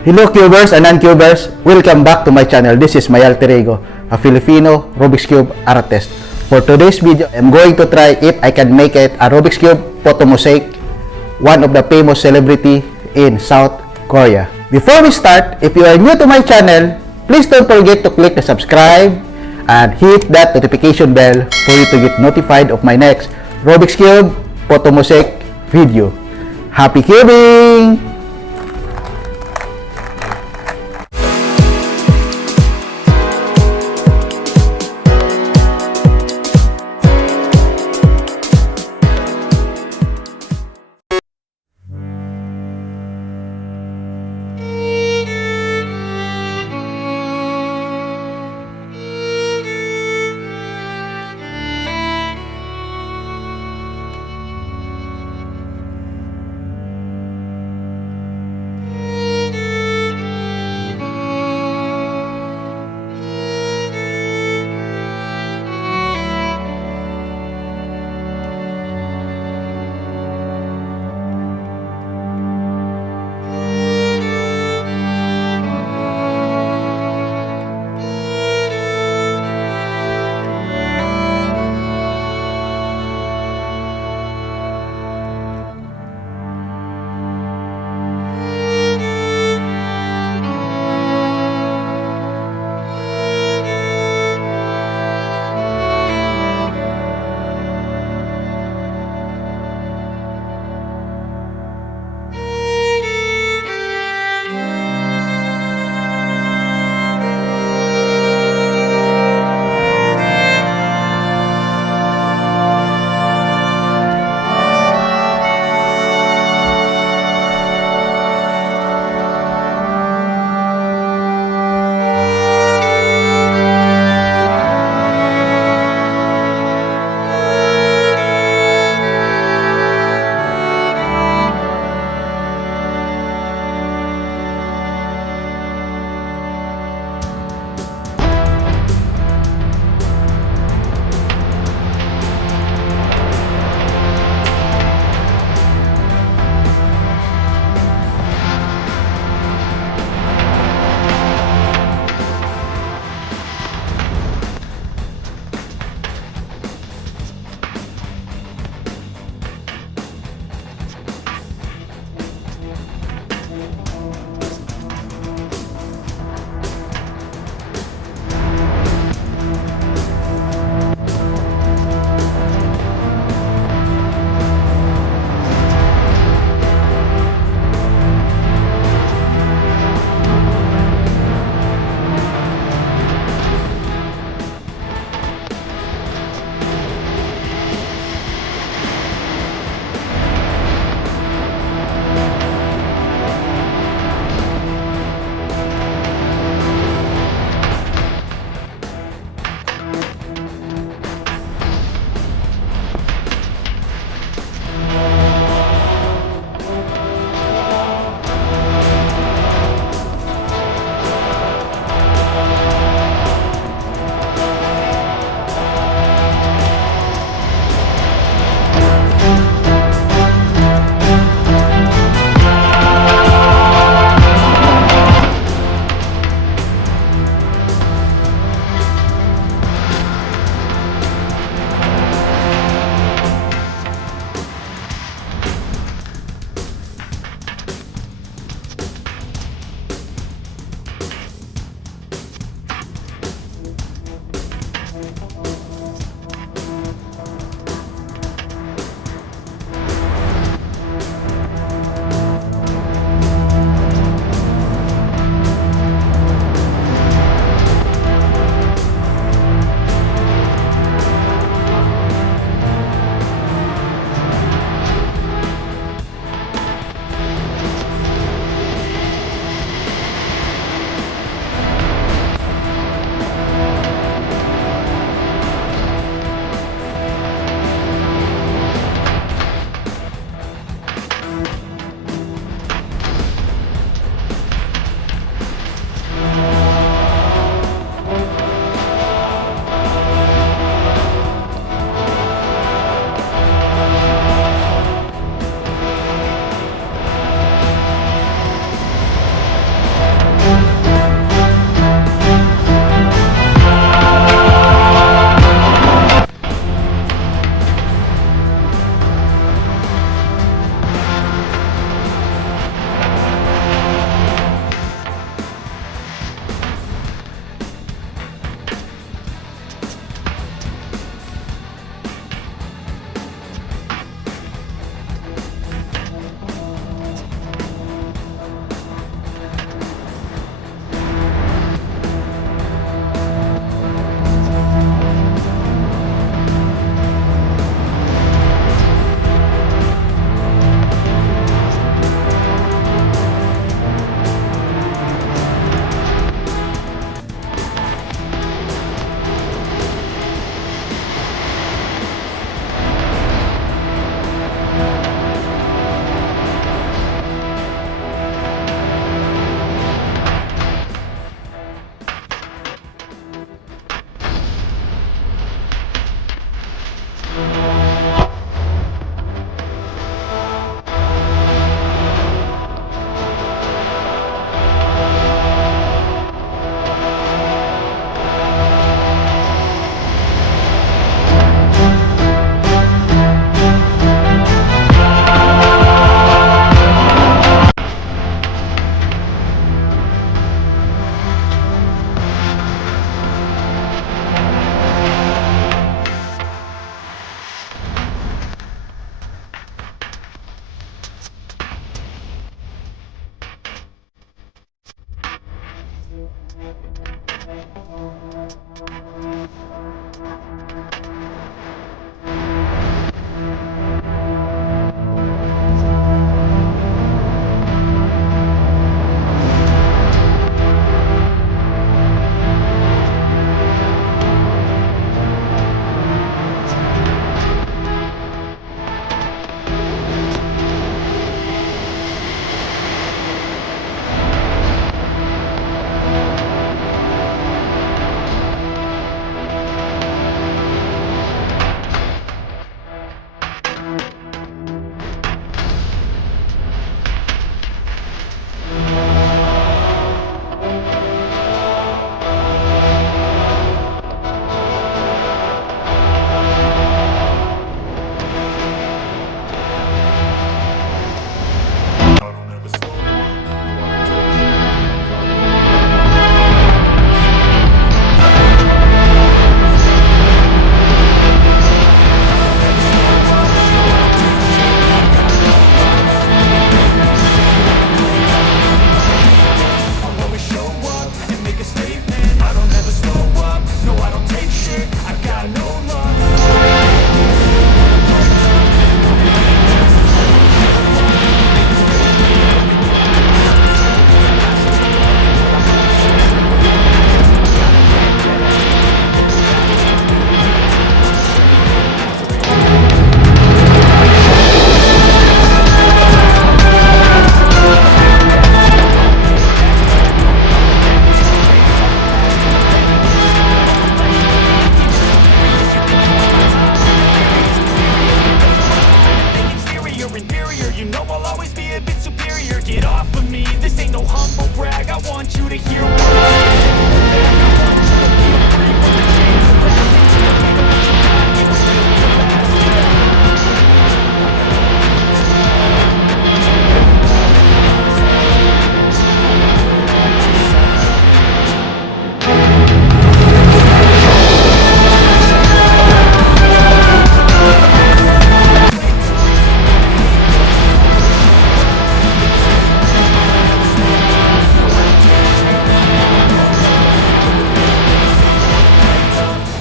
Hello Cubers and non-Cubers! Welcome back to my channel. This is my alter ego, a Filipino Rubik's Cube artist. For today's video, I'm going to try if I can make it a Rubik's Cube photo mosaic, one of the famous celebrity in South Korea. Before we start, if you are new to my channel, please don't forget to click the subscribe and hit that notification bell for you to get notified of my next Rubik's Cube photo mosaic video. Happy cubing! pressure, get off of me. This ain't no humble brag. I want you to hear what I'm saying. I want you to feel free from the chains of past.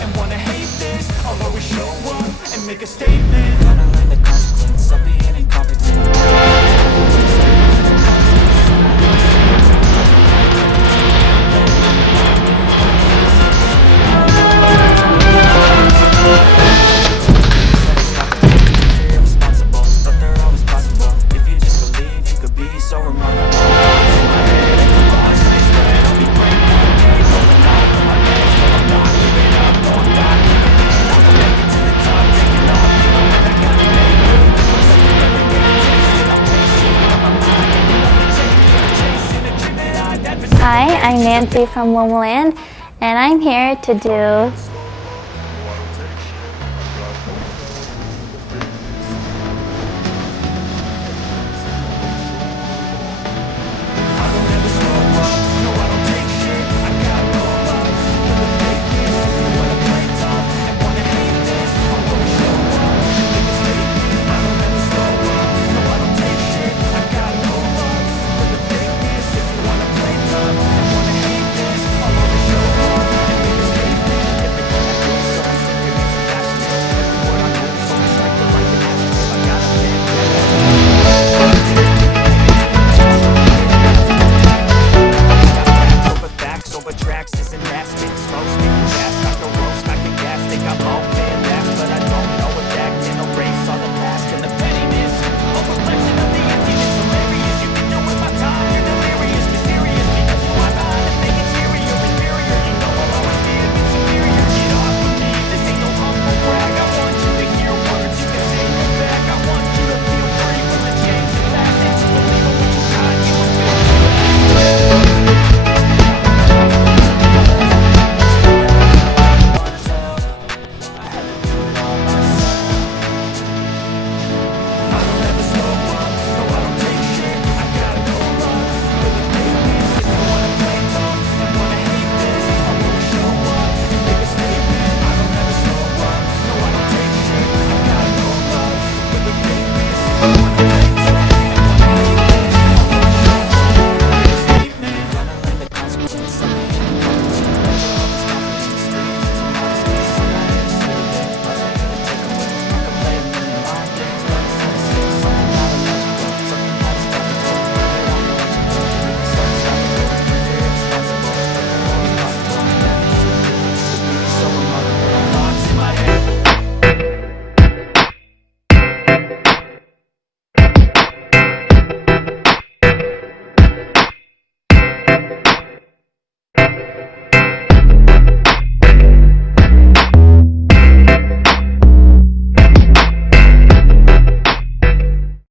And wanna hate this, I'll always show up and make a statement. Gonna learn the consequence of being incompetent. You're irresponsible, but they're always possible. If you just believe, you could be so remarkable. Hi, I'm Nancy from Womoland, and I'm here to do